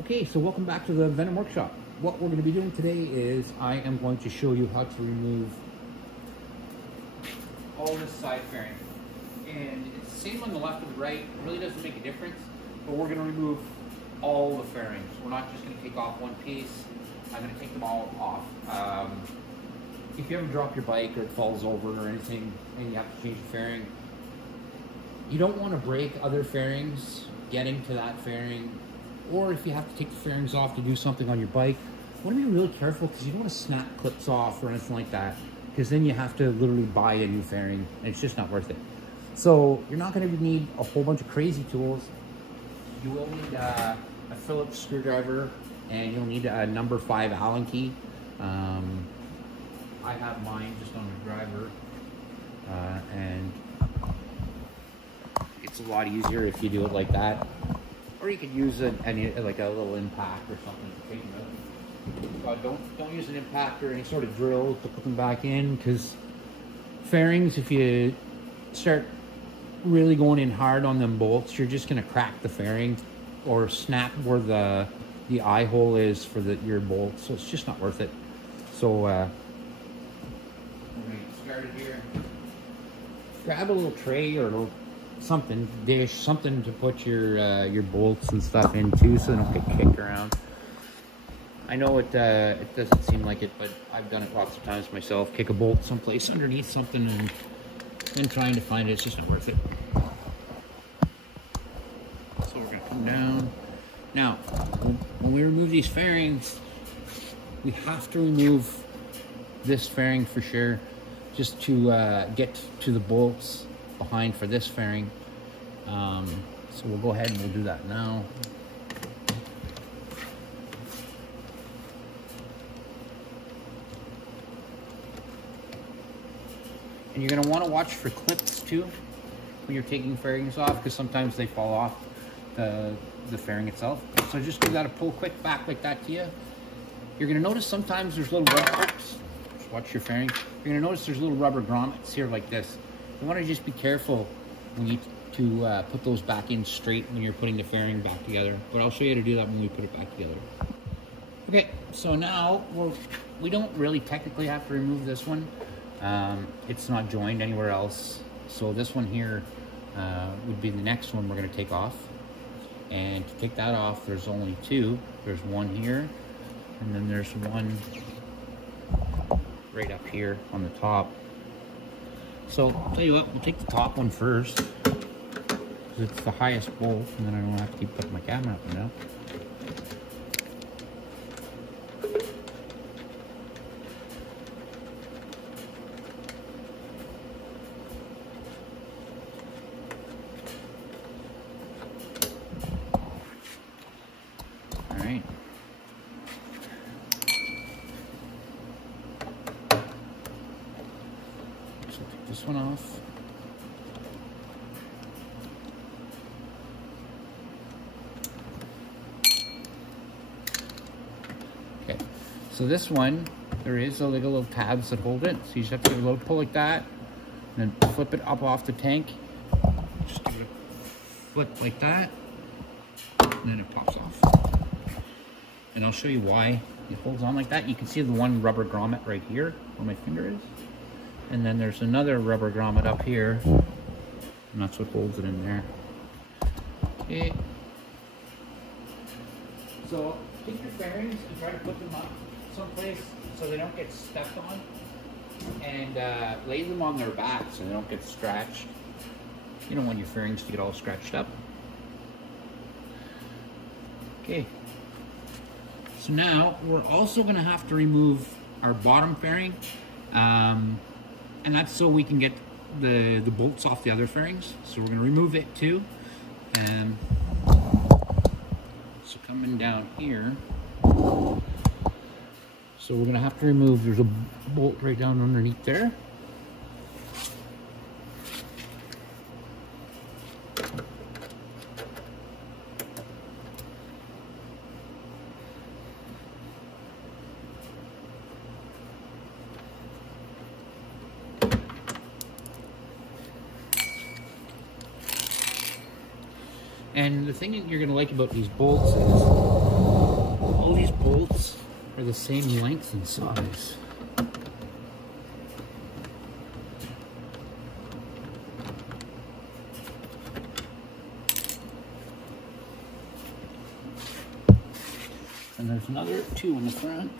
Okay, so welcome back to the Venom workshop. What we're going to be doing today is I am going to show you how to remove all this side fairing. And it's the same on the left and the right. It really doesn't make a difference, but we're going to remove all the fairings. We're not just going to take off one piece. I'm going to take them all off. If you ever drop your bike or it falls over or anything and you have to change the fairing, you don't want to break other fairings getting to that fairing. Or if you have to take the fairings off to do something on your bike, you want to be really careful because you don't want to snap clips off or anything like that, because then you have to literally buy a new fairing and it's just not worth it. So you're not going to need a whole bunch of crazy tools. You will need a Phillips screwdriver, and you'll need a number 5 Allen key. I have mine just on the driver, and it's a lot easier if you do it like that. Or you could use like a little impact or something to take them out. Don't use an impact or any sort of drill to put them back in, because fairings, if you start really going in hard on them bolts, you're just going to crack the fairing or snap where the eye hole is for your bolt. So it's just not worth it. So we're going to get started here. Grab a little tray or a little dish, something to put your bolts and stuff into so they don't get kicked around. I know it doesn't seem like it, but I've done it lots of times myself. Kick a bolt someplace underneath something and then trying to find it, it's just not worth it. So we're going to come down. Now, when we remove these fairings, we have to remove this fairing for sure, just to get to the bolts behind for this fairing. So we'll go ahead and we'll do that now. And you're going to want to watch for clips too when you're taking fairings off, because sometimes they fall off the fairing itself. So just give that a pull quick back like that to you. You're going to notice sometimes there's little rubber clips. Just watch your fairing. You're going to notice there's little rubber grommets here like this. You want to just be careful when you put those back in straight when you're putting the fairing back together. But I'll show you how to do that when we put it back together. Okay, so now we don't really technically have to remove this one. It's not joined anywhere else. So this one here would be the next one we're going to take off. And to take that off, there's only two. There's one here, and then there's one right up here on the top. So I'll tell you what, we'll take the top one first, because it's the highest bolt, and then I don't have to keep putting my camera up and down. All right. So take this one off. Okay, so this one, there is like a little tabs that hold it. So you just have to give a little pull like that, and then flip it up off the tank. Just give it a flip like that, and then it pops off. And I'll show you why it holds on like that. You can see the one rubber grommet right here where my finger is. And then there's another rubber grommet up here, and that's what holds it in there. Okay. So take your fairings and try to put them up someplace so they don't get stepped on, and lay them on their back so they don't get scratched. You don't want your fairings to get all scratched up. Okay. So now we're also going to have to remove our bottom fairing, and that's so we can get the bolts off the other fairings. So we're going to remove it too. So coming down here, so we're going to have to remove, there's a bolt right down underneath there. And the thing that you're going to like about these bolts is all these bolts are the same length and size. And there's another 2 in the front.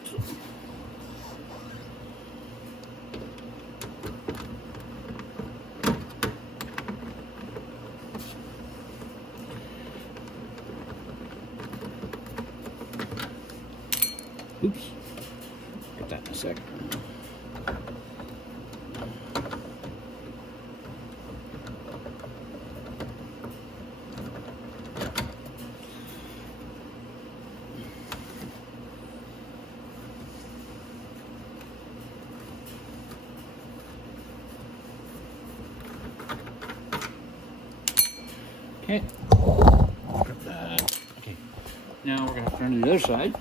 Oops, get that in a sec. Okay, grab that. Okay, now we're going to turn to the other side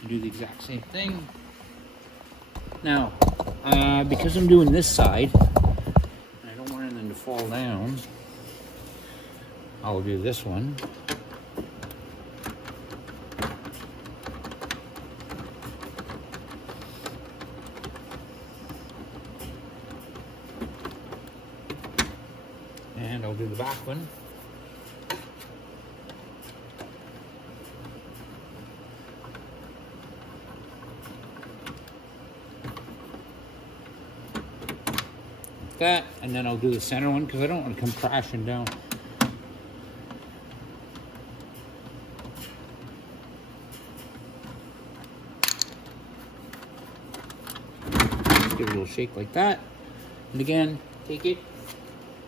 and do the exact same thing. Now, because I'm doing this side, and I don't want anything to fall down, I'll do this one. And I'll do the back one. Like that, and then I'll do the center one because I don't want to come crashing down. Just give it a little shake like that. And again, take it,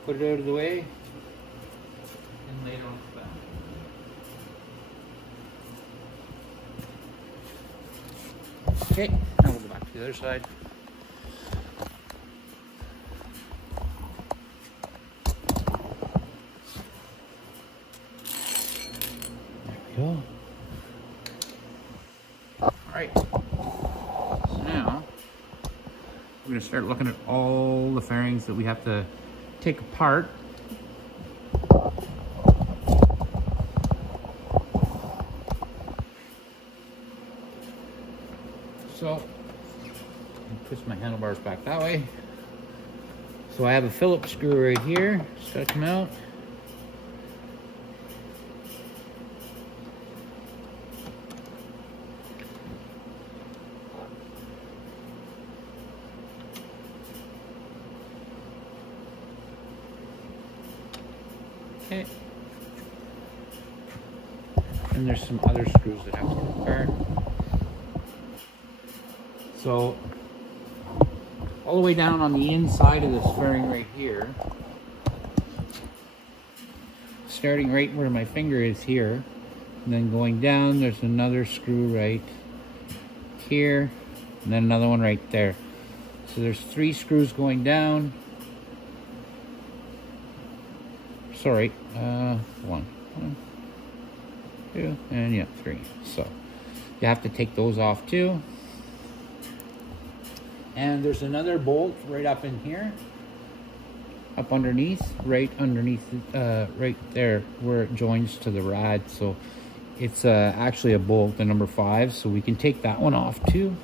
put it out of the way, and lay it on the back. Okay, now we'll go back to the other side. There we go. Alright, so now we're going to start looking at all the fairings that we have to take apart. So, twist my handlebars back that way. So I have a Phillips screw right here. Just gotta come out. Okay. And there's some other screws that have to come apart. So, all the way down on the inside of this fairing right here, starting right where my finger is here, and then going down, there's another screw right here, and then another one right there. So there's 3 screws going down. Sorry, 1, 2, and yeah, 3. So you have to take those off too. And there's another bolt right up in here, up underneath, right there where it joins to the rad. So it's actually a bolt, the number 5, so we can take that one off too.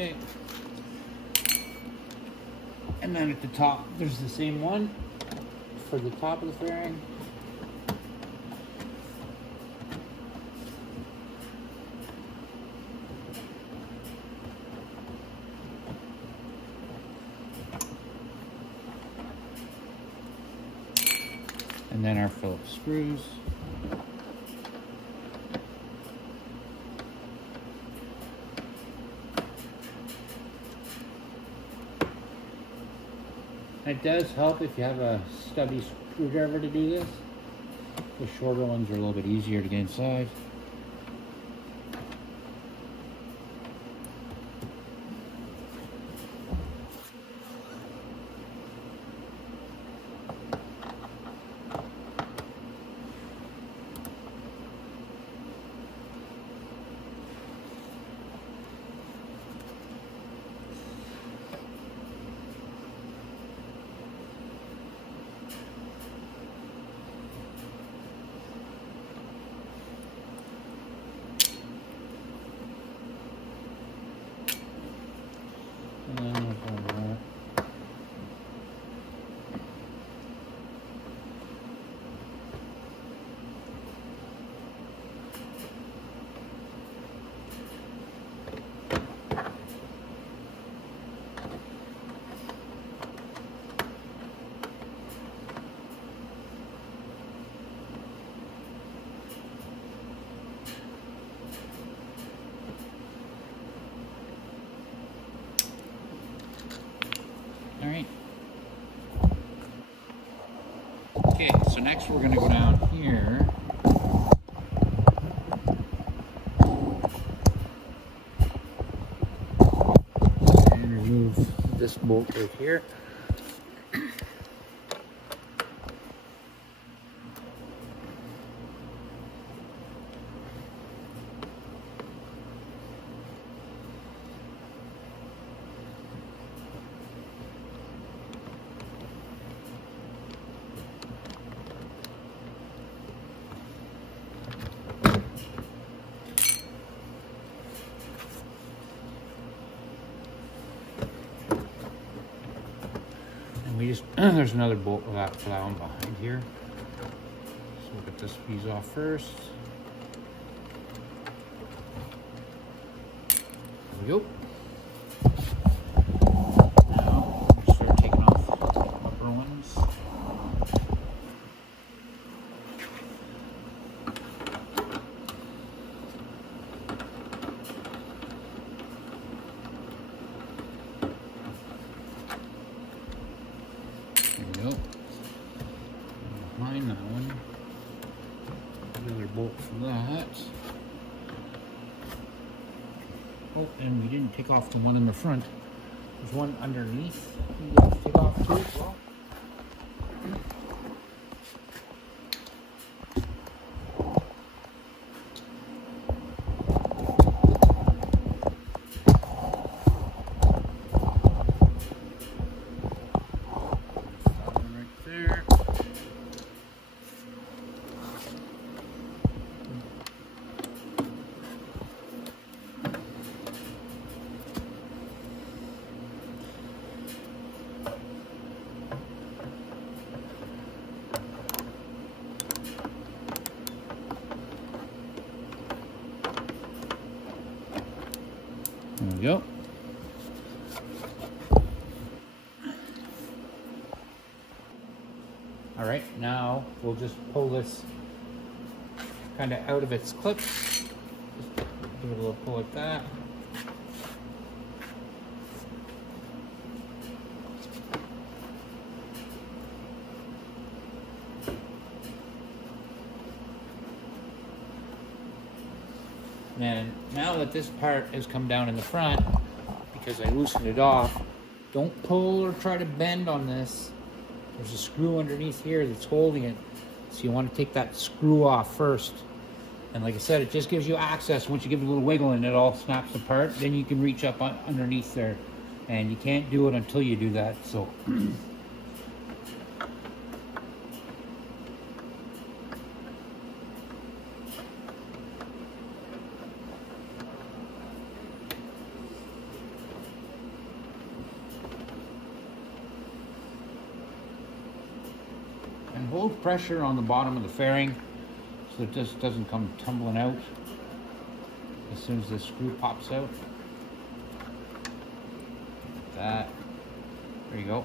Okay. And then at the top, there's the same one for the top of the fairing. And then our Phillips screws. It does help if you have a stubby screwdriver to do this. The shorter ones are a little bit easier to get inside. Okay, so next we're going to go down here. And remove this bolt right here. We just, there's another bolt for that one behind here. So we'll get this piece off first. There we go. Now, we'll start taking off the upper ones. Behind that one, another bolt for that. Oh, and we didn't take off the one in the front. There's one underneath we have to take off too as well. There we go. All right, now we'll just pull this kind of out of its clip. Just give it a little pull like that. And now that this part has come down in the front, because I loosened it off, don't pull or try to bend on this. There's a screw underneath here that's holding it. So you want to take that screw off first. And like I said, it just gives you access. Once you give it a little wiggle and it all snaps apart, then you can reach up underneath there. And you can't do it until you do that, so. And hold pressure on the bottom of the fairing so it just doesn't come tumbling out as soon as the screw pops out. Like that. There you go.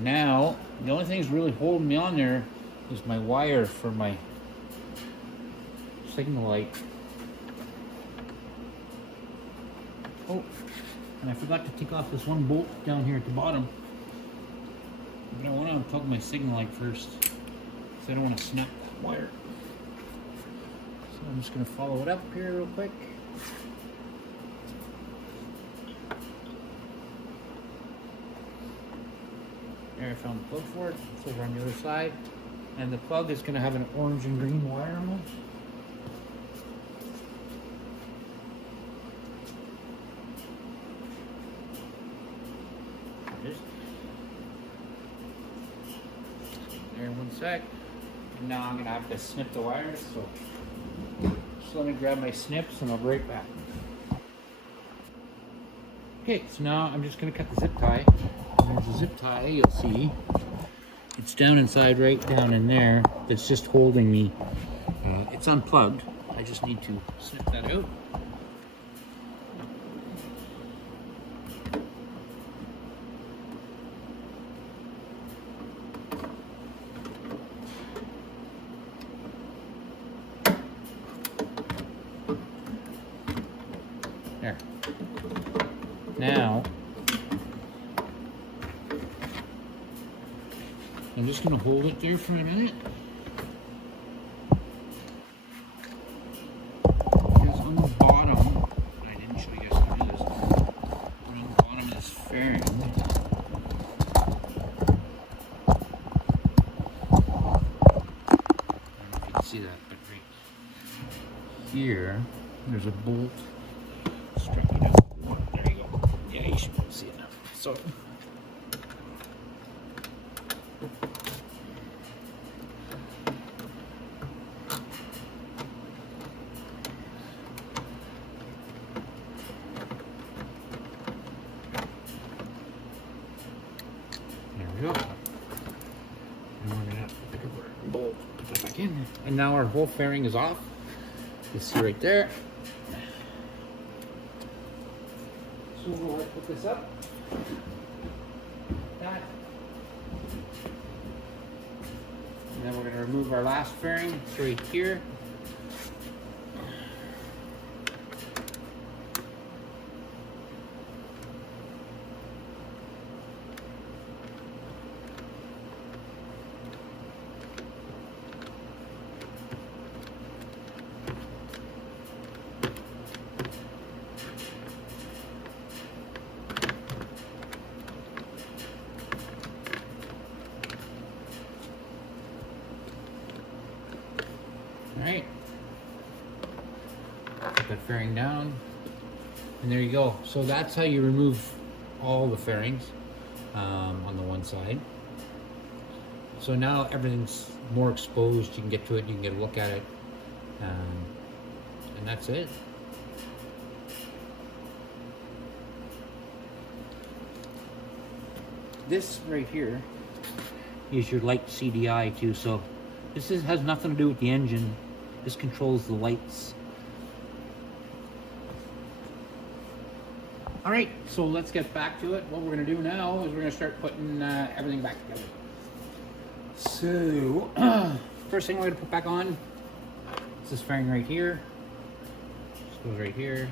Now, the only thing that's really holding me on there is my wire for my signal light. Oh, and I forgot to take off this one bolt down here at the bottom. But I want to unplug my signal light first, because I don't want to snap that wire. So I'm just going to follow it up here real quick. There, I found the plug for it. It's over on the other side. And the plug is going to have an orange and green wire on it. There, one sec. And now I'm going to have to snip the wires, so just let me grab my snips and I'll be right back. Okay, so now I'm just going to cut the zip tie. There's a zip tie, you'll see. It's down inside, right down in there. It's just holding me. It's unplugged. I just need to snip that out. There. Now, I'm just going to hold it there for a minute. Because on the bottom, I didn't show you guys how to do this, on the bottom of this fairing, see that, but right here, there's a bolt striking out. There you go. Yeah, you should be able to see it now. So, there we go. And we're gonna pick up our bolt, put that back in. And now our whole fairing is off. You see right there. So we'll put this up. That. And then we're going to remove our last fairing. It's right here. Alright, put that fairing down, and there you go. So that's how you remove all the fairings on the one side. So now everything's more exposed, you can get to it, you can get a look at it, and that's it. This right here is your light CDI too, so this has nothing to do with the engine. This controls the lights. All right, so let's get back to it. What we're gonna do now is we're gonna start putting everything back together. So, first thing we're gonna put back on is this fairing right here. This goes right here.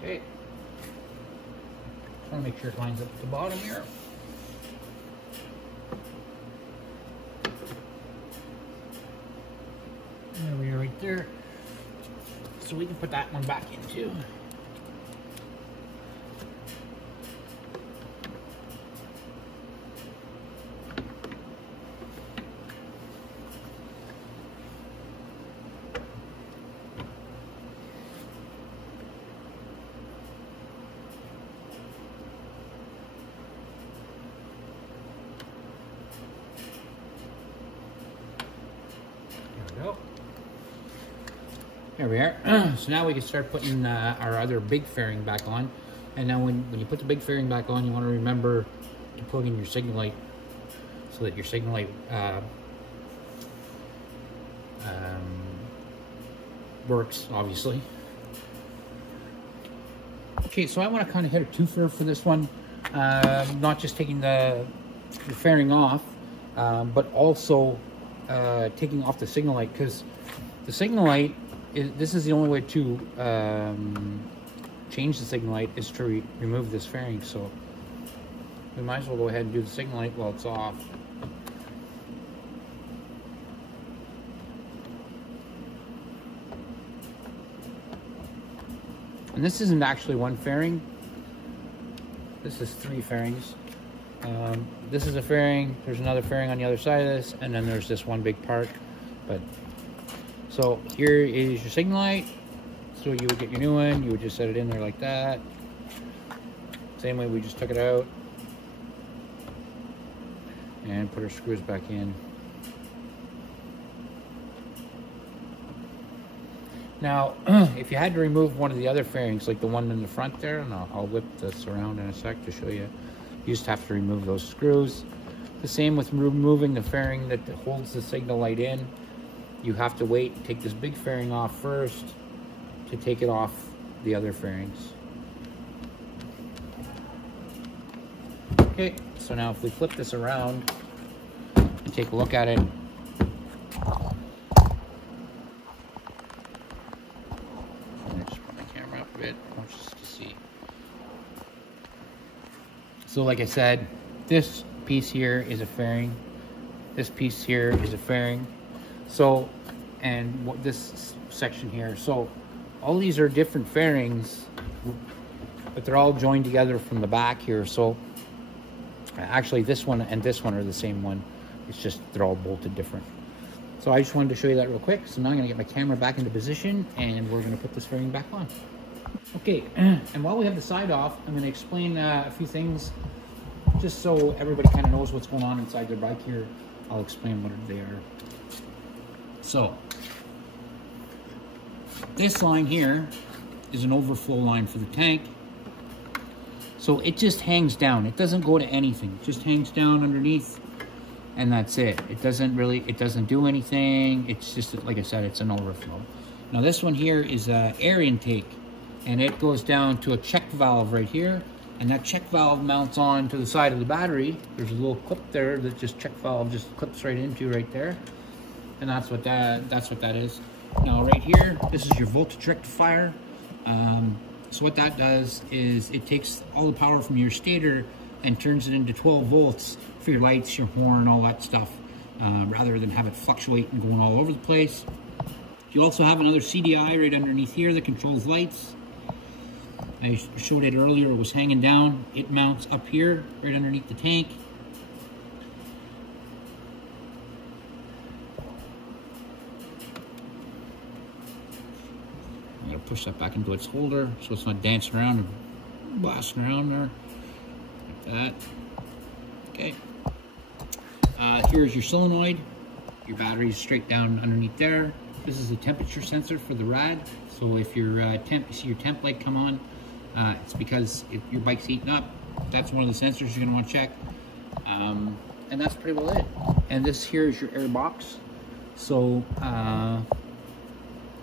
Okay, just want to make sure it lines up at the bottom here. There we are right there. So we can put that one back in too. There we are. So now we can start putting our other big fairing back on. And now when you put the big fairing back on, you want to remember to plug in your signal light so that your signal light works, obviously. Okay, so I want to kind of hit a twofer for this one. Not just taking the fairing off, but also taking off the signal light, because the signal light, this is the only way to change the signal light is to remove this fairing. So we might as well go ahead and do the signal light while it's off. And this isn't actually one fairing. This is 3 fairings. This is a fairing, there's another fairing on the other side of this, and then there's this one big part. But so here is your signal light. So you would get your new one, you would just set it in there like that. Same way we just took it out. And put our screws back in. Now, if you had to remove one of the other fairings, like the one in the front there, and I'll whip this around in a sec to show you, you just have to remove those screws. The same with removing the fairing that holds the signal light in. You have to wait and take this big fairing off first to take it off the other fairings. Okay, so now if we flip this around and take a look at it, just to see. So like I said, this piece here is a fairing. This piece here is a fairing. So, and what this section here. So all these are different fairings, but they're all joined together from the back here. So actually this one and this one are the same one. It's just they're all bolted different. So I just wanted to show you that real quick. So now I'm gonna get my camera back into position and we're gonna put this fairing back on. Okay, and while we have the side off, I'm going to explain a few things just so everybody kind of knows what's going on inside their bike here. I'll explain what they are. So, this line here is an overflow line for the tank. So it just hangs down. It doesn't go to anything. It just hangs down underneath and that's it. It doesn't do anything. It's just, like I said, it's an overflow. Now this one here is an air intake. And it goes down to a check valve right here, and that check valve mounts on to the side of the battery. There's a little clip there that just check valve just clips right into right there, and that's what that is. Now right here, this is your voltage rectifier. So what that does is it takes all the power from your stator and turns it into 12 volts for your lights, your horn, all that stuff, rather than have it fluctuate and going all over the place. You also have another CDI right underneath here that controls lights. I showed it earlier, it was hanging down. It mounts up here, right underneath the tank. I'm gonna push that back into its holder so it's not dancing around and blasting around there. Like that. Okay. Here's your solenoid. Your battery's straight down underneath there. This is a temperature sensor for the rad. So if your you see your temp light come on, it's because if your bike's heating up. That's one of the sensors you're gonna want to check. And that's pretty well it. And this here is your air box. So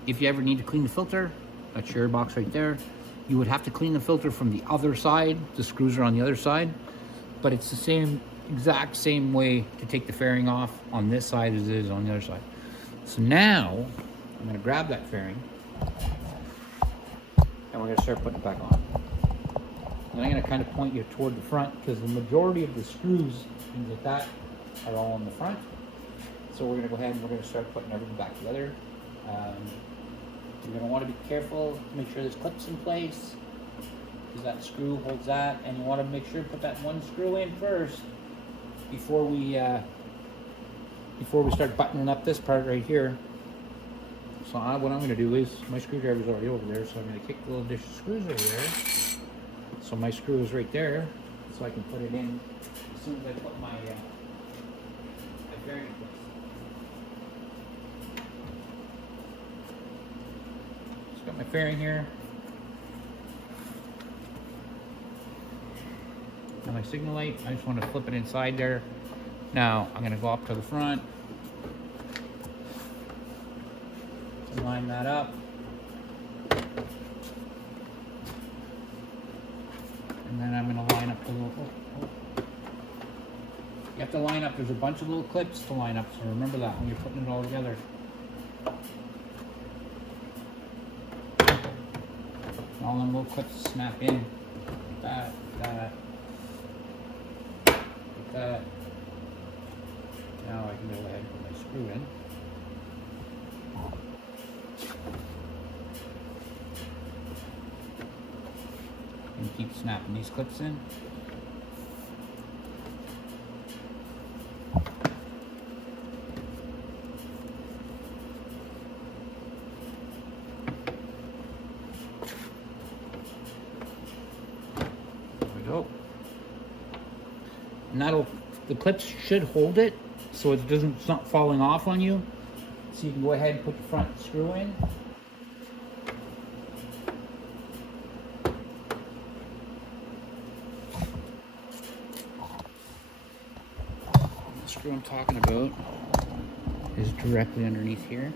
if you ever need to clean the filter, that's your air box right there. You would have to clean the filter from the other side. The screws are on the other side, but it's the exact same way to take the fairing off on this side as it is on the other side. So now I'm gonna grab that fairing and we're gonna start putting it back on. And I'm gonna kind of point you toward the front because the majority of the screws, things like that, are all on the front. So we're gonna go ahead and we're gonna start putting everything back together. You're gonna want to be careful to make sure this clip's in place because that screw holds that, and you want to make sure to put that one screw in first before we start buttoning up this part right here. So what I'm going to do is, my screwdriver's already over there, so I'm going to kick the little dish of screws over there. So my screw is right there, so I can put it in as soon as I put my bearing in place. Just got my fairing here. Now my signal light, I just want to flip it inside there. Now I'm going to go up to the front. Line that up. And then I'm going to line up the little... You have to line up, there's a bunch of little clips to line up, so remember that when you're putting it all together. All them little clips snap in. Like that, like that. Now I can go ahead and put my screw in. And keep snapping these clips in. There we go. And the clips should hold it so it's not falling off on you. So you can go ahead and put the front screw in. The screw I'm talking about is directly underneath here.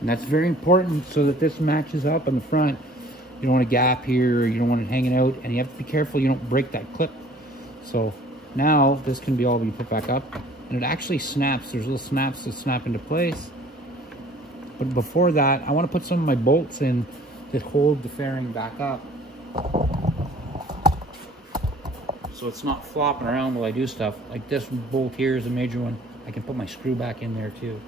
And that's very important so that this matches up on the front. You don't want a gap here, or you don't want it hanging out, and you have to be careful you don't break that clip. So now this can all be put back up, and it actually snaps. There's little snaps that snap into place. But before that, I want to put some of my bolts in that hold the fairing back up, so it's not flopping around while I do stuff. Like this bolt here is a major one. I can put my screw back in there too.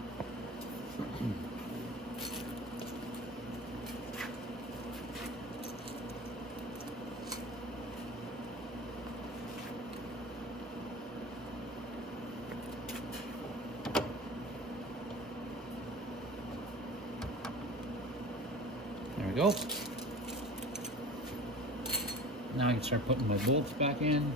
There we go. Now I can start putting my bolts back in.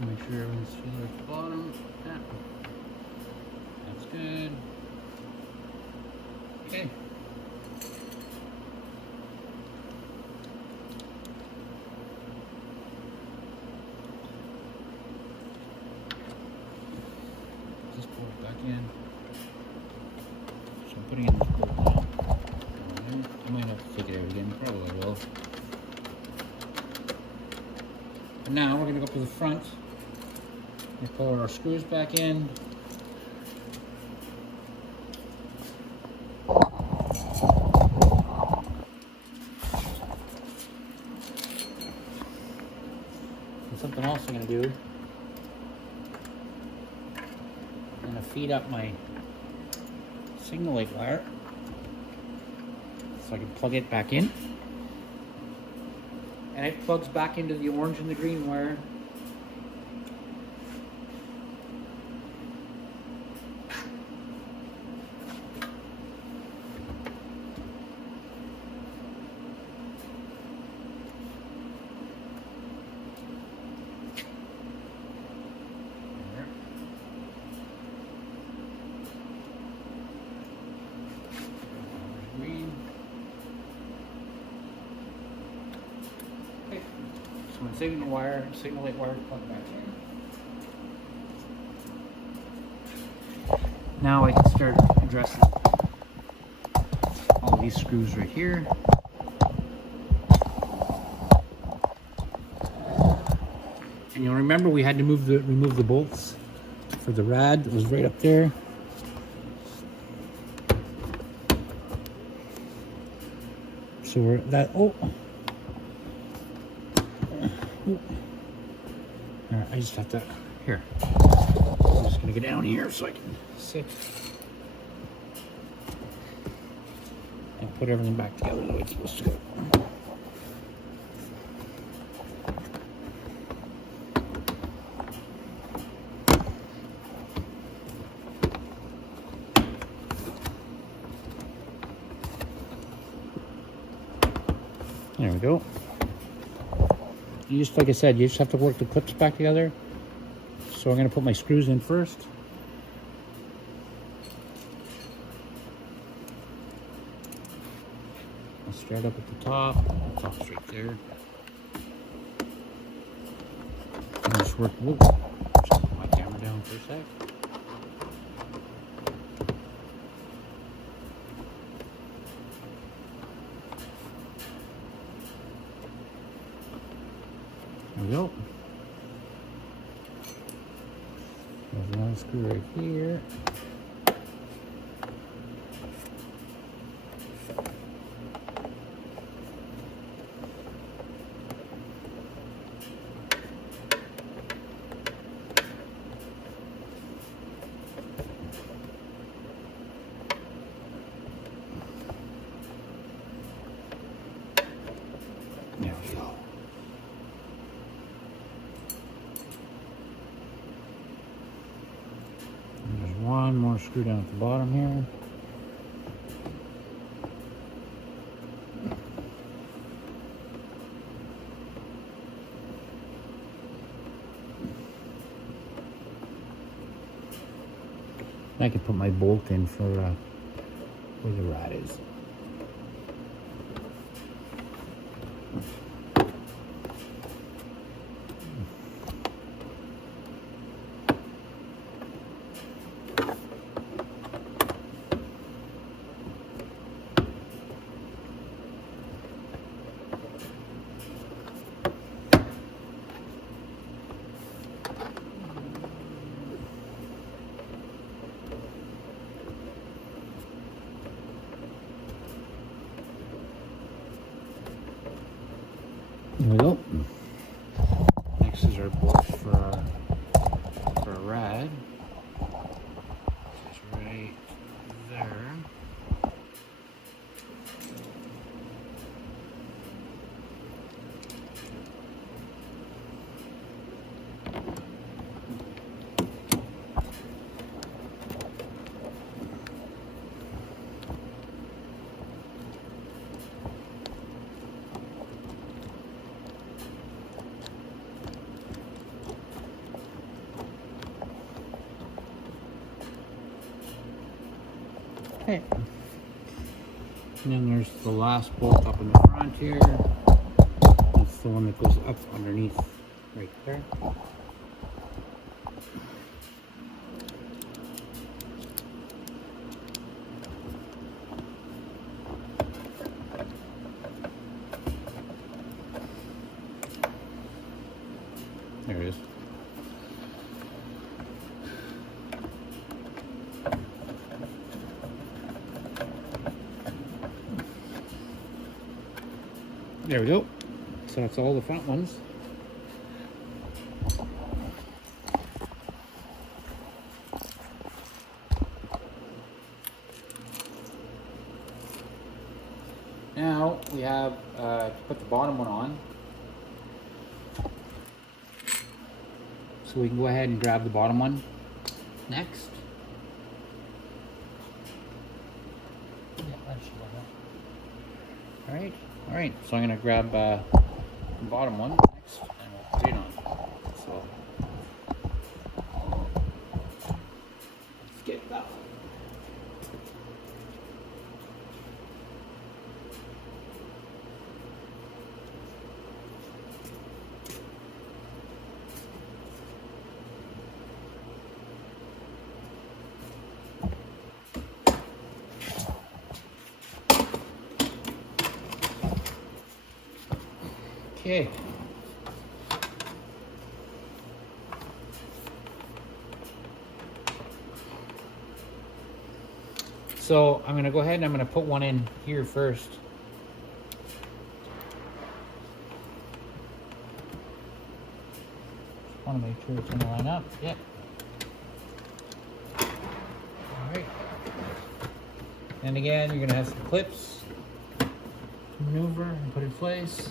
Make sure everything's together at the bottom. Yeah. That's good. Okay. Just pull it back in. So I'm putting in this bolt now. I might have to take it out again. Probably will. And now we're going to go up to the front. We pull our screws back in. And something else I'm going to do, I'm going to feed up my signal light wire so I can plug it back in. And it plugs back into the orange and the green wire. So my signal light wire plug back in. Now I can start addressing all these screws right here. And you'll remember we had to remove the bolts for the rad that was right up there. So we're that. Oh. All right, I just have to, here. I'm just gonna get down here so I can sit and put everything back together the way it's supposed to go. There we go. You just, like I said, you just have to work the clips back together. So I'm going to put my screws in first. I'll start up at the top. The top's right there. And just work. Whoa. Just put my camera down for a sec. There we go. There's one screw right here. There we go. One more screw down at the bottom here. I can put my bolt in for where the rod is. There we go. Next is our bolt for a rad. It's right there. Okay. And then there's the last bolt up in the front here. That's the one that goes up underneath right there. There it is. There we go. So that's all the front ones. Now we have to put the bottom one on. So we can go ahead and grab the bottom one next. All right. So I'm gonna grab the bottom one next, and we'll put it on. So let's get that one. Okay. So I'm going to go ahead and I'm going to put one in here first. Just want to make sure it's going to line up. Yep. All right. And again, you're going to have some clips to maneuver and put in place.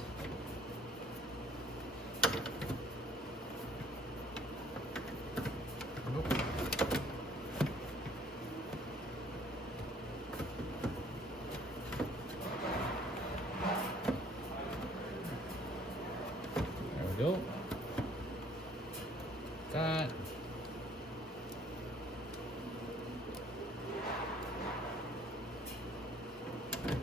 Go. That. There.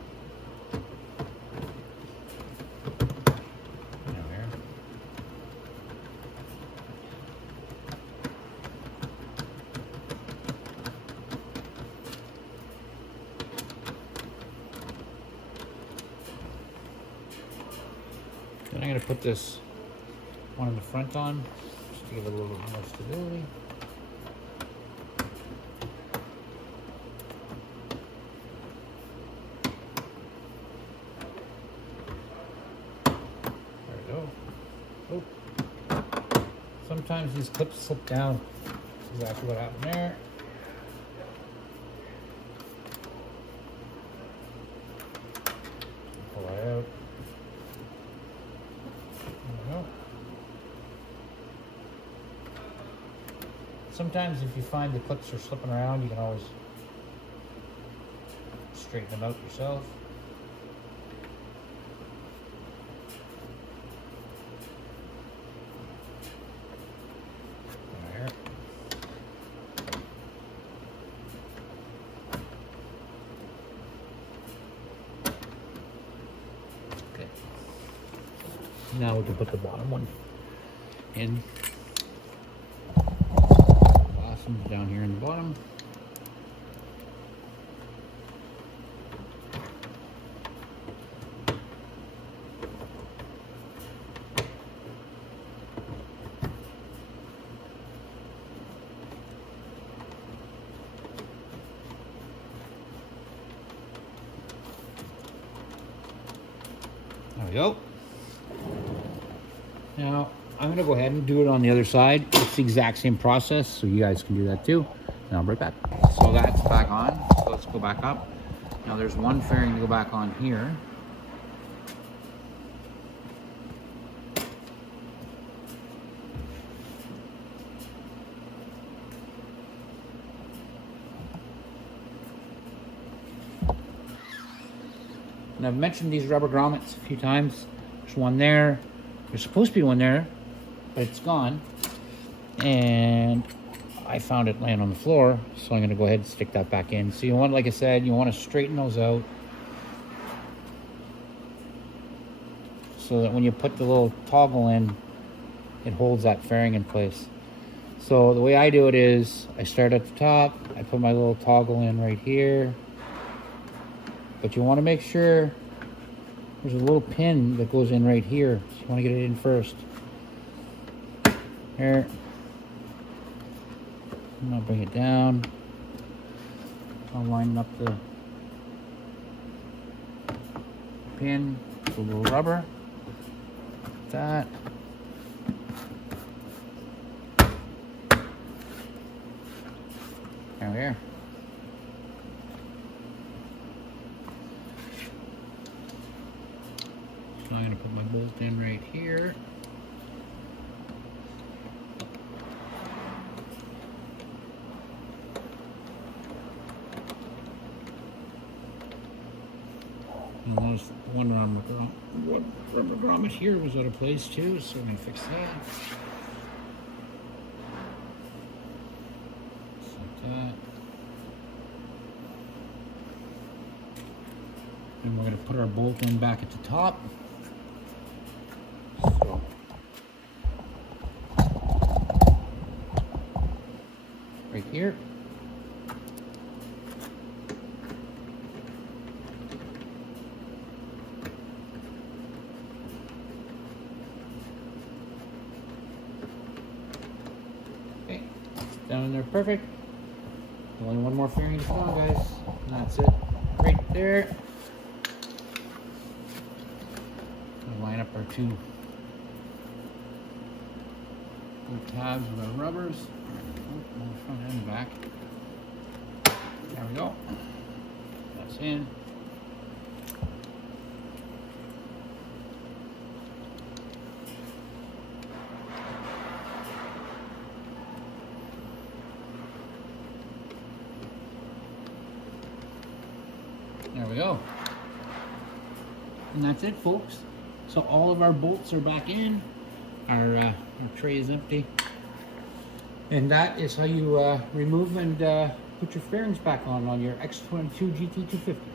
Then I'm going to put this one in the front on, just to give it a little bit more stability. There we go. Oh. Sometimes these clips slip down. That's exactly what happened there. Pull that out. Sometimes if you find the clips are slipping around, you can always straighten them out yourself. There. Now we can put the bottom one in. Last one's down here in the bottom. There we go. Now, I'm going to go ahead and do it on the other side. It's the exact same process, so you guys can do that too. And I'll be right back. So that's back on. So let's go back up. Now there's one fairing to go back on here. And I've mentioned these rubber grommets a few times. There's one there. There's supposed to be one there, but it's gone. And I found it laying on the floor, so I'm gonna go ahead and stick that back in. So you want, like I said, you want to straighten those out so that when you put the little toggle in, it holds that fairing in place. So the way I do it is, I start at the top, I put my little toggle in right here, but you want to make sure there's a little pin that goes in right here. So you want to get it in first. There. I'm going to bring it down. I'll line up the pin with a little rubber. Like that. There we are. So I'm going to put my bolt in right here. And there's one rubber grommet here was out of place too, so I'm going to fix that. Just like that. And we're going to put our bolt in back at the top. So. Right here. Okay, down in there, perfect. Only one more fairing to go on, guys. And that's it, right there. We'll line up our two tabs with our rubbers. Oh, on the front and the back. There we go. That's in. There we go. And that's it, folks. So all of our bolts are back in. Our tray is empty. And that is how you remove and put your fairings back on your X22GT 250.